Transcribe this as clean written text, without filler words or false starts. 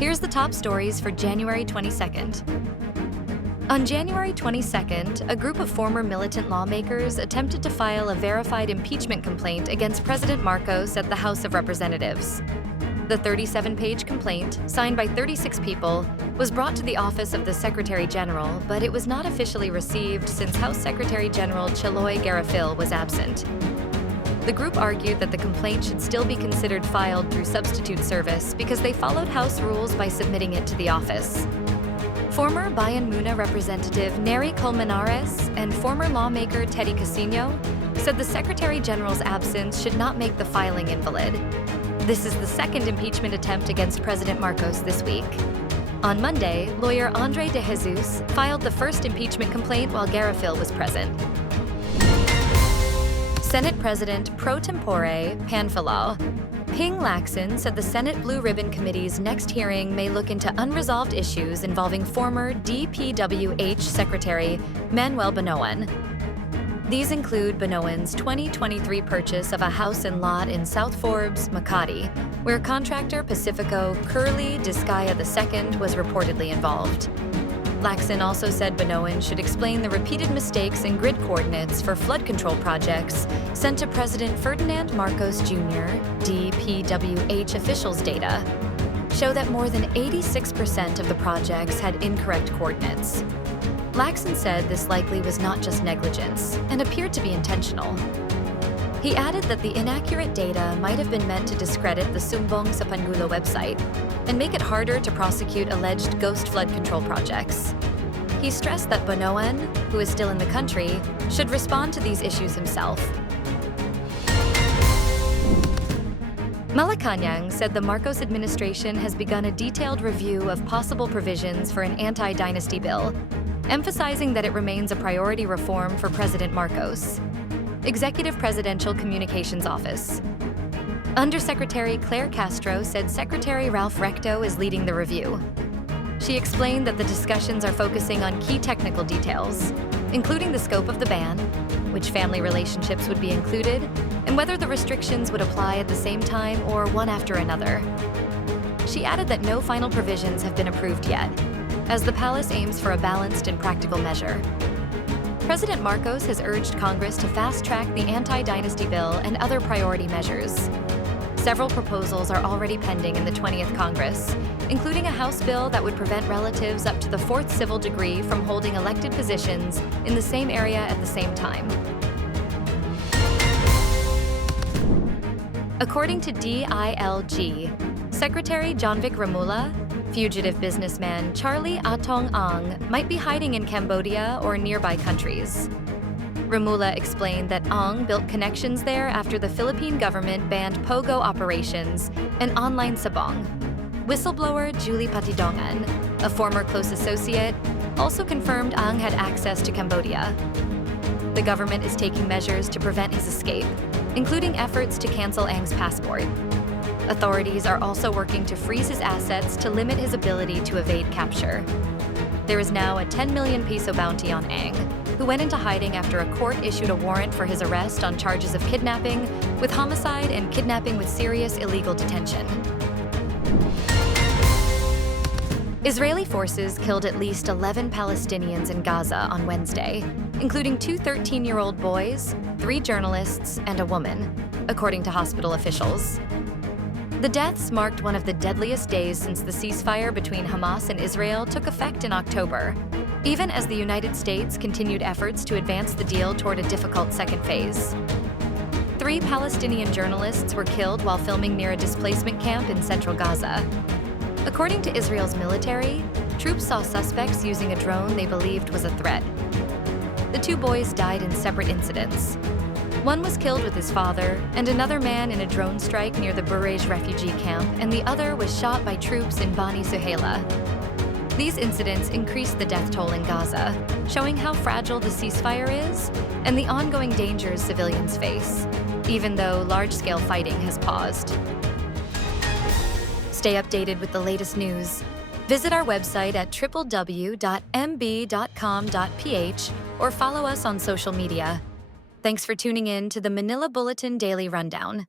Here's the top stories for January 22nd. On January 22nd, a group of former militant lawmakers attempted to file a verified impeachment complaint against President Marcos at the House of Representatives. The 37-page complaint, signed by 36 people, was brought to the office of the Secretary General, but it was not officially received since House Secretary General Chiloy Garafil was absent. The group argued that the complaint should still be considered filed through substitute service because they followed House rules by submitting it to the office. Former Bayan Muna Representative Nery Colmenares and former lawmaker Teddy Casino said the Secretary General's absence should not make the filing invalid. This is the second impeachment attempt against President Marcos this week. On Monday, lawyer Andre De Jesus filed the first impeachment complaint while Garafil was present. Senate President pro tempore Panfilao Ping Lacson said the Senate Blue Ribbon Committee's next hearing may look into unresolved issues involving former DPWH Secretary Manuel Bonoan. These include Bonoan's 2023 purchase of a house and lot in South Forbes, Makati, where contractor Pacifico Curly Discaya II was reportedly involved. Lacson also said Bonoan should explain the repeated mistakes in grid coordinates for flood control projects sent to President Ferdinand Marcos Jr. DPWH officials' data show that more than 86% of the projects had incorrect coordinates. Lacson said this likely was not just negligence and appeared to be intentional. He added that the inaccurate data might have been meant to discredit the Sumbong sa Pangulo website and make it harder to prosecute alleged ghost flood control projects. He stressed that Bonoan, who is still in the country, should respond to these issues himself. Malacanang said the Marcos administration has begun a detailed review of possible provisions for an anti-dynasty bill, emphasizing that it remains a priority reform for President Marcos. Executive Presidential Communications Office. Undersecretary Claire Castro said Secretary Ralph Recto is leading the review. She explained that the discussions are focusing on key technical details, including the scope of the ban, which family relationships would be included, and whether the restrictions would apply at the same time or one after another. She added that no final provisions have been approved yet, as the palace aims for a balanced and practical measure. President Marcos has urged Congress to fast-track the Anti-Dynasty Bill and other priority measures. Several proposals are already pending in the 20th Congress, including a House bill that would prevent relatives up to the 4th civil degree from holding elected positions in the same area at the same time. According to DILG, Secretary Johnvic Remulla, fugitive businessman Charlie Atong Ang might be hiding in Cambodia or nearby countries. Remulla explained that Ang built connections there after the Philippine government banned pogo operations and online sabong. Whistleblower Julie Patidongan, a former close associate, also confirmed Ang had access to Cambodia. The government is taking measures to prevent his escape, including efforts to cancel Ang's passport. Authorities are also working to freeze his assets to limit his ability to evade capture. There is now a 10 million peso bounty on Ang, who went into hiding after a court issued a warrant for his arrest on charges of kidnapping with homicide and kidnapping with serious illegal detention. Israeli forces killed at least 11 Palestinians in Gaza on Wednesday, including two 13-year-old boys, 3 journalists, and a woman, according to hospital officials. The deaths marked one of the deadliest days since the ceasefire between Hamas and Israel took effect in October, even as the United States continued efforts to advance the deal toward a difficult second phase. 3 Palestinian journalists were killed while filming near a displacement camp in central Gaza. According to Israel's military, troops saw suspects using a drone they believed was a threat. The 2 boys died in separate incidents. One was killed with his father, and another man in a drone strike near the Burej refugee camp, and the other was shot by troops in Bani Suhaila. These incidents increased the death toll in Gaza, showing how fragile the ceasefire is and the ongoing dangers civilians face, even though large-scale fighting has paused. Stay updated with the latest news. Visit our website at www.mb.com.ph or follow us on social media. Thanks for tuning in to the Manila Bulletin Daily Rundown.